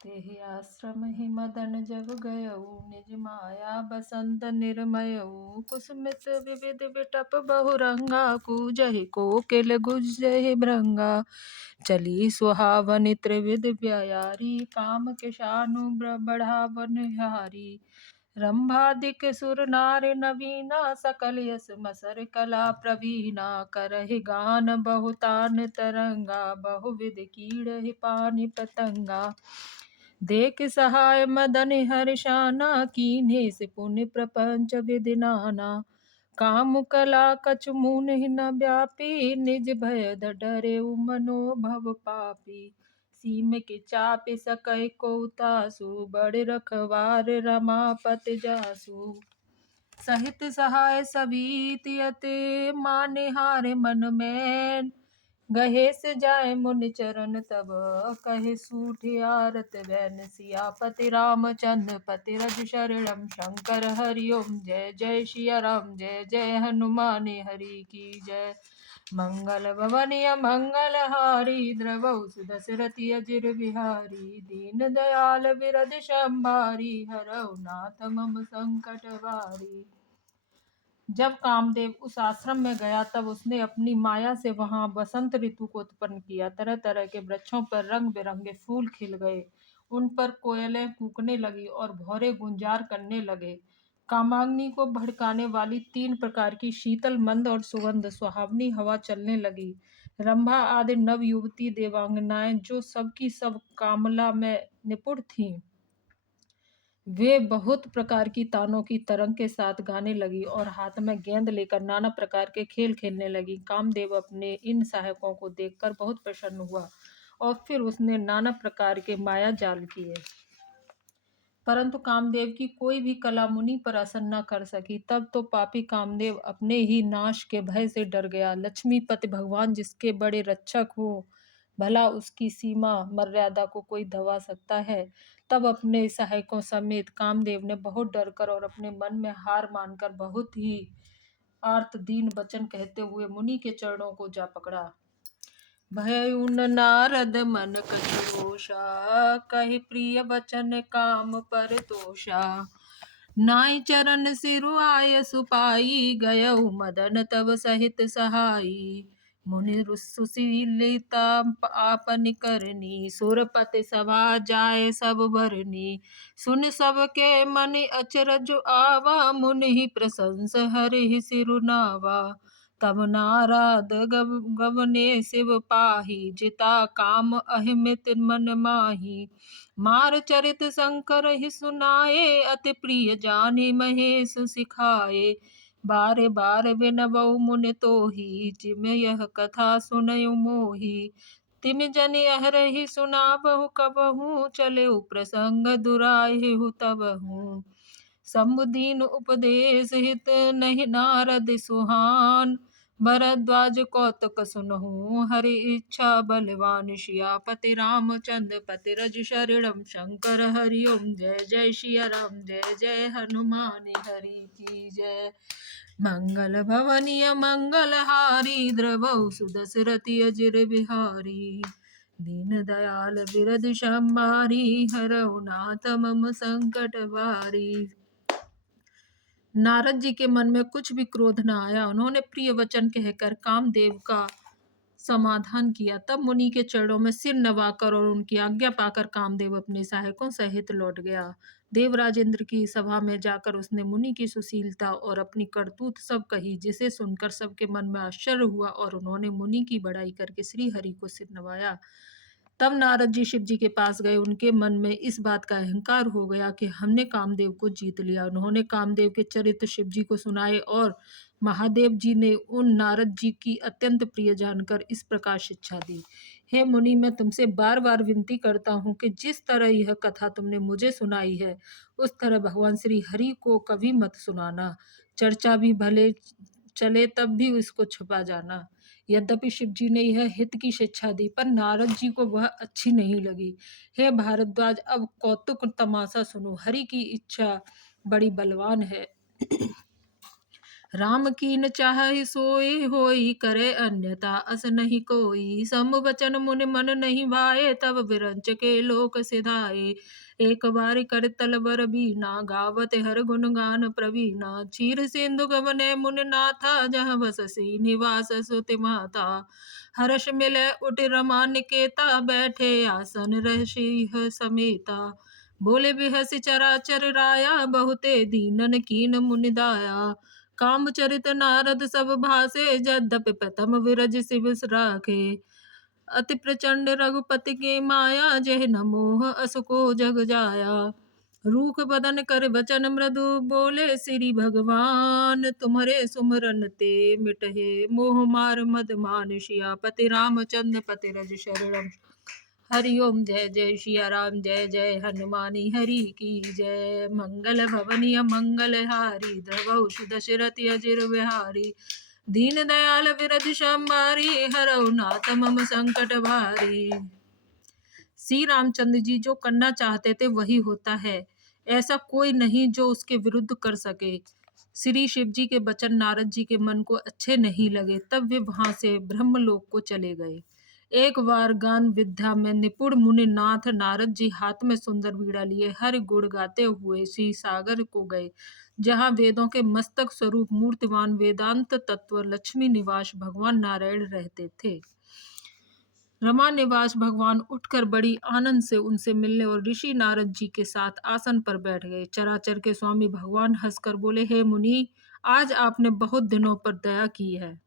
तेहि आश्रम ही मदन जब गयऊ, निज माया बसंत निर्मयऊ। कुसुमित विविध बिटप बहुरंगा, कूजहि कोकिल गुजहि भृंगा। चली सुहावनि त्रिविध प्यारी, काम के शानु बढ़ावन हारी। रंभादिक सुर नार नवीना, सकल यस मसर कला प्रवीणा। करहि गान बहुतान तरंगा, बहुविध कीड़हि पानि पतंगा। देख सहाय मदन हर्षाना, कीन्हे से पुण्य प्रपंच विधि नाना। काम कला कछु मुनि न व्यापी, निज भय डरे मनोभव पापी। सीम के चापि सकै को तासु, बड़ रखवार रमापति जासु। सहित सहाय सभी अति मानिहार मन में। गहे से जाय मुनि चरण तब, कहे सूठ आरत बैन। सियापति रामचंद्र पति रज शरणम, शंकर हरि ओम जय जय सिया राम, जय जय हनुमान हरि की जय। मंगल भवन मंगल हारी, द्रवहु सुदशरथि अजिर बिहारी। दीन दयाल बिरद संभारी, हरहु नाथ मम संकट वारी। जब कामदेव उस आश्रम में गया तब उसने अपनी माया से वहां बसंत ऋतु को उत्पन्न किया। तरह तरह के वृक्षों पर रंग बिरंगे फूल खिल गए, उन पर कोयलें कूकने लगी और भौरे गुंजार करने लगे। कामाग्नि को भड़काने वाली 3 प्रकार की शीतल मंद और सुगंध सुहावनी हवा चलने लगी। रंभा आदि नव युवती देवांगनाएं जो सबकी सब कामला में निपुण थीं, वे बहुत प्रकार की तानों की तरंग के साथ गाने लगी और हाथ में गेंद लेकर नाना प्रकार के खेल खेलने लगी। कामदेव अपने इन सहायकों को देखकर बहुत प्रसन्न हुआ और फिर उसने नाना प्रकार के माया जाल किए, परंतु कामदेव की कोई भी कला मुनि पर असर न कर सकी। तब तो पापी कामदेव अपने ही नाश के भय से डर गया। लक्ष्मीपति भगवान जिसके बड़े रक्षक हो, भला उसकी सीमा मर्यादा को कोई दबा सकता है। तब अपने सहायकों समेत कामदेव ने बहुत डरकर और अपने मन में हार मानकर बहुत ही आर्त दीन वचन कहते हुए मुनि के चरणों को जा पकड़ा। भयुन नारद मन कछु रोषा, कहि प्रिय वचन काम पर तोषा। नाई चरण सिरु आय सुपाई, गयऊ मदन तब सहित सहाई। मुनि सुशीलिता आपन करनी, सुरपति सभा जाय सब बरनी। सुन सब के मन अचरज आवा, मुनि प्रशंस हरि सिरु नावा। तब नारद गवने शिव पाही, जिता काम अहिमित मन माही। मार चरित शंकर ही सुनाए, अति प्रिय जानि महेश सिखाए। बारे बार विनबऊ मुनि तोही, जिम यह कथा सुनयु मोही। तिम जनि अहरहि सुनाबहु कबहु, चले प्रसंग दुरायहु तबहु। समुदीन उपदेश हित नहीं नारद सुहान, भरद्वाज कौतुक सुनहु हरि इच्छा बलवान। सियापति रामचंद्र पति रज शरणम, शंकर हरि ओम जय जय सिया राम, जय जय हनुमान हरि की जय। मंगल भवनीय मंगल हारी, द्रवहु सुदशरथि अजिर बिहारी। दीन दयाल बिरद संभारी, हरहु नाथ मम संकट वारी। नारद जी के मन में कुछ भी क्रोध न आया। उन्होंने प्रिय वचन कहकर कामदेव का समाधान किया। तब मुनि के चरणों में सिर नवाकर और उनकी आज्ञा पाकर कामदेव अपने सहायकों सहित लौट गया। देवराज इंद्र की सभा में जाकर उसने मुनि की सुशीलता और अपनी करतूत सब कही, जिसे सुनकर सबके मन में आश्चर्य हुआ और उन्होंने मुनि की बड़ाई करके श्री हरि को सिर नवाया। तब नारद जी शिव जी के पास गए। उनके मन में इस बात का अहंकार हो गया कि हमने कामदेव को जीत लिया। उन्होंने कामदेव के चरित्र शिव जी को सुनाए और महादेव जी ने उन नारद जी की अत्यंत प्रिय जानकर इस प्रकार शिक्षा दी। हे मुनि, मैं तुमसे बार बार विनती करता हूँ कि जिस तरह यह कथा तुमने मुझे सुनाई है, उस तरह भगवान श्री हरि को कभी मत सुनाना। चर्चा भी भले चले तब भी इसको छुपा जाना। यद्यपि शिव जी ने यह हित की शिक्षा दी, पर नारद जी को वह अच्छी नहीं लगी। हे भारद्वाज, अब कौतुक तमाशा सुनो। हरि की इच्छा बड़ी बलवान है। राम कीन चाहि सोई होई, करे अन्यथा अस नहीं कोई। सम वचन मुनि मन नहीं भाए, तब विरंच के लोक सिधाए। एक बार कर तलवर बीना, गावत हर गुण गान प्रवीणा। चीर सिंधु गवने मुनि नाथा, जहाँ बससी निवास सुति माता। हर्ष मिले उठ रमा निकेता, बैठे आसन ऋषि समेता। बोले बिहसी चराचर राया, बहुते दीनन कीन मुनि दाया। कामचरित नारद सब भाषे, यद्यपि प्रथम विरज शिविस राखे। अति प्रचंड रघुपति के माया, जह न मोह अस को जग जाया। रूख बदन कर वचन मृदु बोले, श्री भगवान तुम्हारे सुमरन ते मिटहे मोह मार मद मान। सियापति रामचंद्र पति रज शरणम। हरि ओम जय जय सिया राम, जय जय हनुमानी हरि की जय। मंगल भवनीय मंगल हारी, द्रवहु दशरथ अजिर बिहारी। दीन दयाल विरध संबारी, हरऊ नाथ मम संकट भारी। श्री रामचंद्र जी जो करना चाहते थे वही होता है, ऐसा कोई नहीं जो उसके विरुद्ध कर सके। श्री शिव जी के वचन नारद जी के मन को अच्छे नहीं लगे, तब वे वहां से ब्रह्मलोक को चले गए। एक बार गान विद्या में निपुण मुनि नाथ नारद जी हाथ में सुंदर वीणा लिए हरि गुण गाते हुए श्री सागर को गए, जहाँ वेदों के मस्तक स्वरूप मूर्तिवान वेदांत तत्व लक्ष्मी निवास भगवान नारायण रहते थे। रमा निवास भगवान उठकर बड़ी आनंद से उनसे मिलने और ऋषि नारद जी के साथ आसन पर बैठ गए। चराचर के स्वामी भगवान हंसकर बोले, हे मुनि, आज आपने बहुत दिनों पर दया की है।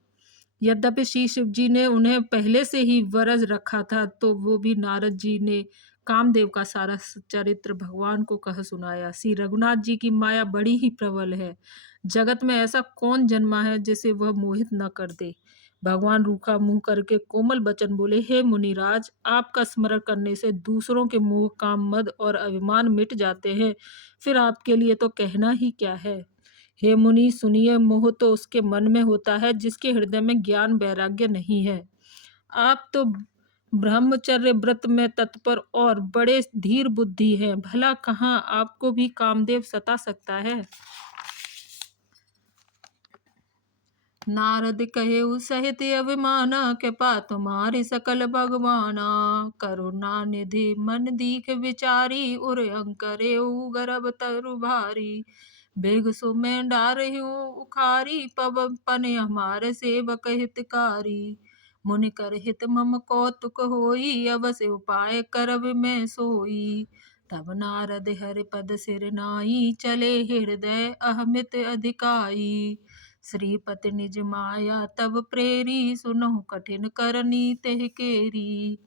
यद्यपि श्री शिव जी ने उन्हें पहले से ही वरज रखा था, तो वो भी नारद जी ने कामदेव का सारा चरित्र भगवान को कह सुनाया। श्री रघुनाथ जी की माया बड़ी ही प्रबल है। जगत में ऐसा कौन जन्मा है जिसे वह मोहित न कर दे। भगवान रूखा मुंह करके कोमल वचन बोले, हे मुनिराज, आपका स्मरण करने से दूसरों के मोह काम मद और अभिमान मिट जाते हैं, फिर आपके लिए तो कहना ही क्या है। हे मुनि सुनिए, मोह तो उसके मन में होता है जिसके हृदय में ज्ञान वैराग्य नहीं है। आप तो ब्रह्मचर्य व्रत में तत्पर और बड़े धीर बुद्धि हैं, भला कहाँ आपको भी कामदेव सता सकता है। नारद कहे सहित अभिमाना, कृपा तुम्हारी सकल भगवाना। करुणा निधि मन दीख विचारी, उर अंकरे गर्भ तरु भारी। बेग सो मैं डारहूँ उखारी, पवन पन हमारे सेवक हितकारी। मुनि कर हित मम कौतुक होई, अवश्य उपाय करब मैं सोई। तब नारद हरि पद सिर नाई, चले हृदय अहमित अधिकाई। श्रीपति निज माया तब प्रेरी, सुनहु कठिन करनी तेह केरी।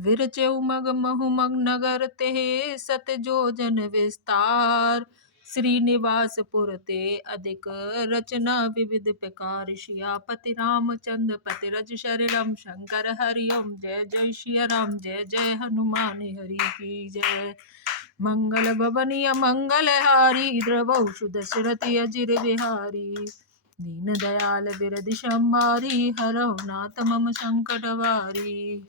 विरचऊ मग महु मग नगर तेह, सत जो जन विस्तार। श्रीनिवासपुर ते अधिक रचना, विविध प्रकार। सियापति रामचंद्र पति रज शरणम। शंकर हरि ओम जय जय सिया राम, जय जय हनुमान हरि की जय। मंगल भवनीय मंगल हारी, द्रवहु दशरथ अजिर बिहारी। दीन दयाल बिरधि संभारी, हरऊ नाथ मम संकट भारी।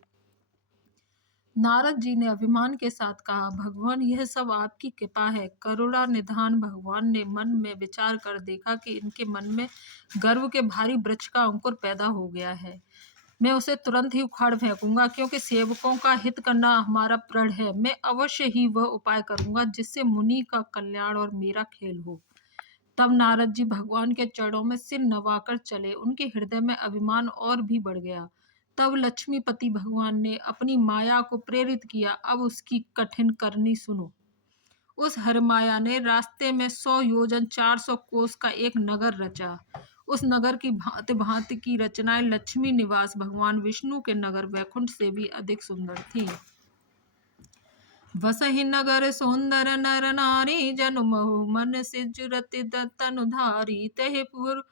नारद जी ने अभिमान के साथ कहा, भगवान यह सब आपकी कृपा है। करुणा निधान भगवान ने मन में विचार कर देखा कि इनके मन में गर्व के भारी वृक्ष का अंकुर पैदा हो गया है। मैं उसे तुरंत ही उखाड़ फेंकूंगा, क्योंकि सेवकों का हित करना हमारा प्रण है। मैं अवश्य ही वह उपाय करूंगा जिससे मुनि का कल्याण और मेरा खेल हो। तब नारद जी भगवान के चरणों में सिर नवाकर चले। उनके हृदय में अभिमान और भी बढ़ गया। तब लक्ष्मीपति भगवान ने अपनी माया को प्रेरित किया। अब उसकी कठिन करनी सुनो। उस हरमाया ने रास्ते में 100 योजन 400 कोस का एक नगर रचा। उस नगर की भांति भांति की रचनाएं लक्ष्मी निवास भगवान विष्णु के नगर वैकुंठ से भी अधिक सुंदर थी। वसहि नगर सुंदर नर नारी, जनु महु मन सिजुरति तनुधारी। तहि पुर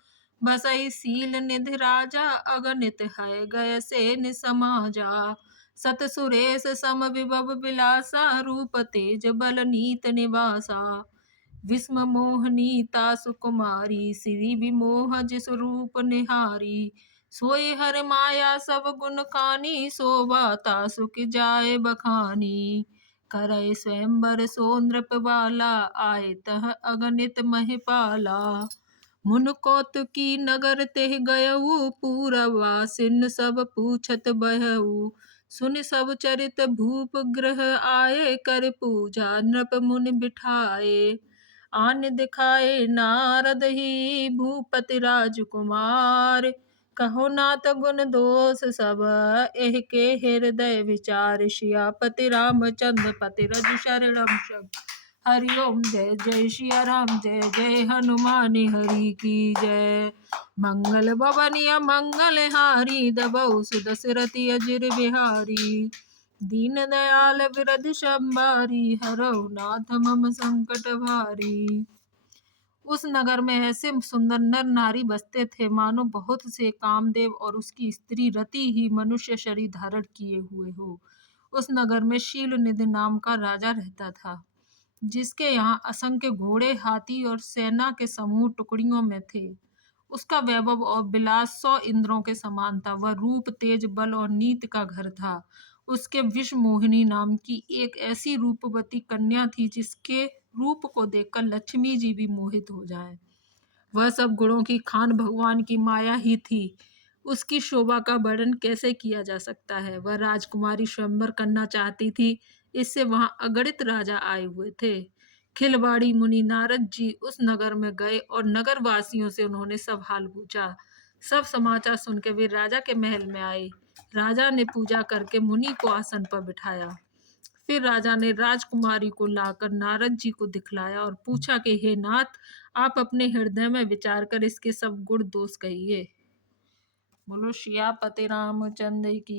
बसई शील निधि राजा, अगणित है गय से निसमाजा। सत सुरेश सम विभव विलासा, रूप तेज बल नीत निवासा। विस्म मोहनीता सुकुमारी, श्री विमोह जिस रूप निहारी। सोई हर माया सब गुण कानी, शोभा तासु की जाय बखानी। करय स्वयंवर सो नृप बाला, आए तह अगणित महिपाला। मुन कौतुकी नगर तेह गयऊ, पूरवासिन सब पूछत बहऊ। सुनि सब चरित भूप ग्रह आए, कर पूजा नृप मुनि बिठाए। आन दिखाए नारद ही भूपति राजकुमार, कहो नाथ गुण दोष सब एह के हृदय विचार। सियापति रामचंद्र पति रज शरणम शब। हरिओम जय जय सिया राम, जय जय हनुमान हरि की जय। मंगल भवनिया मंगल हारी, दबऊ सुदशरथि अजिर बिहारी। दीन दयाल विरध संबारी, हरऊ नाथ मम संकट भारी। उस नगर में ऐसे सुंदर नर नारी बसते थे मानो बहुत से कामदेव और उसकी स्त्री रति ही मनुष्य शरीर धारण किए हुए हो। उस नगर में शील निधि नाम का राजा रहता था, जिसके यहाँ असंख्य घोड़े, हाथी और सेना के समूह टुकड़ियों में थे। उसका वैभव और विलास 100 इंद्रों के समान था। वह रूप, तेज, बल और नीति का घर था। उसके विष मोहिनी नाम की एक ऐसी रूपवती कन्या थी, जिसके रूप को देखकर लक्ष्मी जी भी मोहित हो जाए। वह सब गुणों की खान भगवान की माया ही थी। उसकी शोभा का वर्णन कैसे किया जा सकता है। वह राजकुमारी स्वयंवर करना चाहती थी, इससे वहां अगणित राजा आए हुए थे। खिलवाड़ी मुनि नारद जी उस नगर में गए और नगर वासियों से उन्होंने सब हाल पूछा। सब समाचार सुनकर वे राजा के महल में आए। राजा ने पूजा करके मुनि को आसन पर बिठाया। फिर राजा ने राजकुमारी को लाकर नारद जी को दिखलाया और पूछा कि हे नाथ, आप अपने हृदय में विचार कर इसके सब गुण दोष कहिए। बोलो सियापति रामचंद्र की।